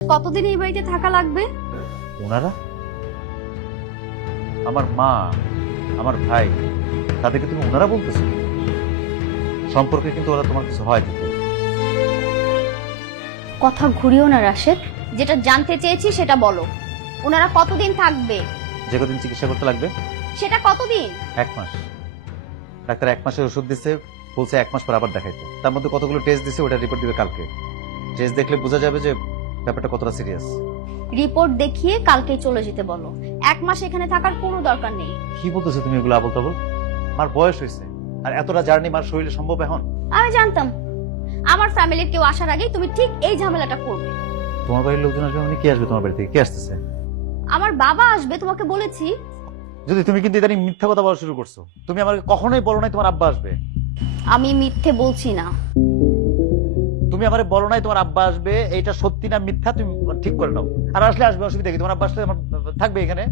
কতদিন এই বাড়িতে থাকা লাগবে? ওনারা আমার মা, আমার ভাই, তাদেরকে তুমি ওনারা বলতেছো? সম্পর্কে কিন্তু ওরা তোমার কিছু হয় কিন্তু। কথা ঘুরিও না রাশেদ, যেটা জানতে চেয়েছি সেটা বলো। ওনারা কতদিন থাকবে? যে কদিন চিকিৎসা করতে লাগবে। সেটা কতদিন? 1 মাস। ডাক্তার 1 মাসের ওষুধ দিচ্ছে, বলছে 1 মাস পর আবার দেখাইতে। তার মধ্যে কতগুলো টেস্ট দিছে, ওটা রিপোর্ট দিবে কালকে। টেস্ট দেখলে বোঝা যাবে যে ব্যাপারটা কতটা সিরিয়াস। রিপোর্ট দেখিয়ে কালকেই চলে যেতে বলো। 1 মাস এখানে থাকার কোনো দরকার নেই। কি বলতেছো তুমি এগুলো আবল তাবল? আমার বয়স হয়েছে, আর এতটা জার্নি মার শরীরে সম্ভব এখন? আমি জানতাম আমার ফ্যামিলির কেউ আসার আগেই তুমি ঠিক এই ঝামেলাটা করবে। তোমার বাড়ির লোকজন আসবে মানে কি আসবে? তোমার বাড়ি থেকে কে আসতেছে? আমার বাবা আসবে, তোমাকে বলেছি। যদি তুমি কিন্তু ইদানিং মিথ্যা কথা বলা শুরু করছো। তুমি আমাকে কখনোই বলো নাই তোমার আব্বা আসবে। আমি মিথ্যে বলছি না। তুমি আমারে বলো নাই তোমার আব্বা আসবে, এইটা সত্যি না মিথ্যা তুমি ঠিক করে নাও। আর আসলে আসবে, অসুবিধা কি? তোমার আব্বা আসলে আমার থাকবে এখানে।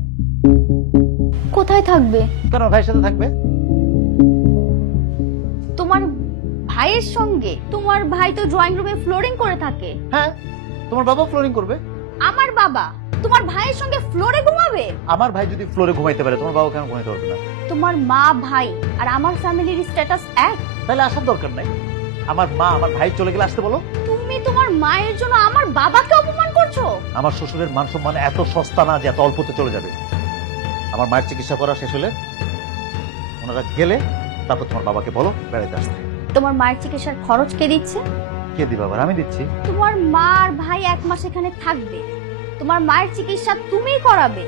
কোথায় থাকবে? কেন, ভাইয়ের সাথে থাকবে। তোমার ভাইয়ের সঙ্গে? তোমার ভাই তো ড্রয়িং রুমে ফ্লোরিং করে থাকে। হ্যাঁ, তোমার বাবা ফ্লোরিং করবে। আমার বাবা তোমার ভাইয়ের সঙ্গে ফ্লোরে ঘুমাবে? আমার ভাই যদি ফ্লোরে ঘুমাইতে পারে, তোমার বাবা কেন ঘুমাইতে পারবে না? তোমার মা ভাই আর আমার ফ্যামিলির স্ট্যাটাস এক। তাহলে আসার দরকার নাই। আমার মা, আমার ভাই চলে গেলে আসতে বলো। তুমি তোমার মায়ের জন্য আমার বাবাকে অপমান করছো। আমার শ্বশুরের মান সম্মান এত সস্তা না যে এত অল্পতে চলে যাবে। আমার মায়ের চিকিৎসা করা শেষ হলে ওনারা গেলে তারপর তোমার বাবাকে বলো বেড়াইতে আসতে। তোমার মায়ের চিকিৎসার খরচ কে দিচ্ছে? কে দিবে আবার? আমি দিচ্ছি। তোমার মা আর ভাই 1 মাস এখানে থাকবে, তোমার মায়ের চিকিৎসা তুমিই করাবে।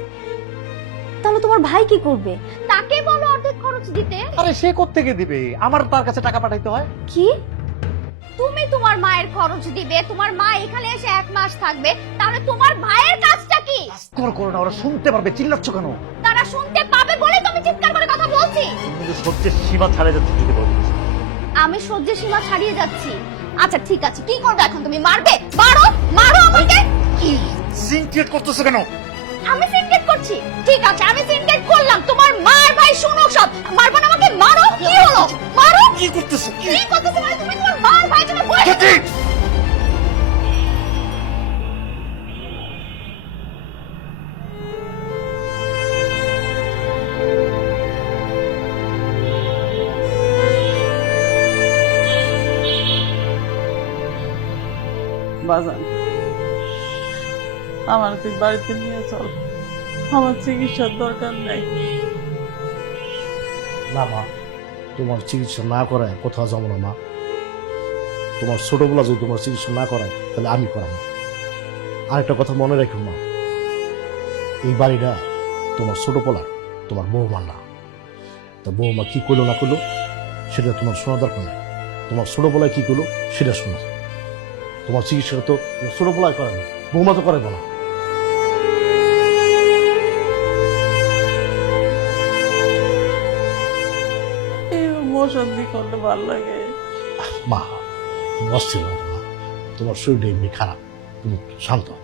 তাহলে তোমার ভাই কি করবে? তাকে বলো অর্ধেক খরচ দিতে। আরে সে কোত্থেকে দিবে? আমার তার কাছে টাকা পাঠাইতে হয়। কি? তুমি তোমার মায়ের খরচ দিবে, তোমার মা এখানে এসে 1 মাস থাকবে, তাহলে তোমার ভাইয়ের কাজটা কি? আস্তে করো না, ওরা শুনতে পারবে। চিল্লাচ্ছ কেন? তারা শুনতে পাবে বলে তুমি চিৎকার করে কথা বলছি। তুমি কিন্তু সহ্যের সীমা ছাড়াই যাচ্ছ যদি বলো। আমি সহ্যের সীমা ছাড়িয়ে যাচ্ছি। আচ্ছা ঠিক আছে, কি করবে এখন? তুমি মারবে? মারো, মারো আমাকে। সিন ক্রিয়েট করতেছো কেন? আমি সিনকেট করছি? ঠিক আছে, আমি সিনকেট করলাম। তোমার মা আর ভাই শুনো সব। মারবো না আমাকে? মারো। কি হলো? মারো। কি করতেছো? কি করতেছো? মানে তুমি তোমার মা আর ভাইয়ের জন্য বসে বাজান, আমার তুই বাড়িতে নিয়ে চল, আমার চিকিৎসার দরকার নাই। না মা, তোমার চিকিৎসা না করায় কোথাও যাবো না মা। তোমার ছোটবেলা যদি তোমার চিকিৎসা না করায় তাহলে আমি করাবো। আরেকটা কথা মনে রাখো মা, এই বাড়িটা তোমার ছোটবেলা তোমার বৌমা না। তা বৌমা কি করলো না করলো সেটা তোমার শোনা দরকার নেই। তোমার ছোটবেলায় কি করলো সেটা শোনো। তোমার চিকিৎসাটা তো ছোটবেলায় করাবে, বৌমা তো করাবে না। মোশান্তি করলে ভাল লাগে। মা, তুমি অস্থির হও না। তোমার শরীরটা এমনি খারাপ, তুমি শান্ত হও।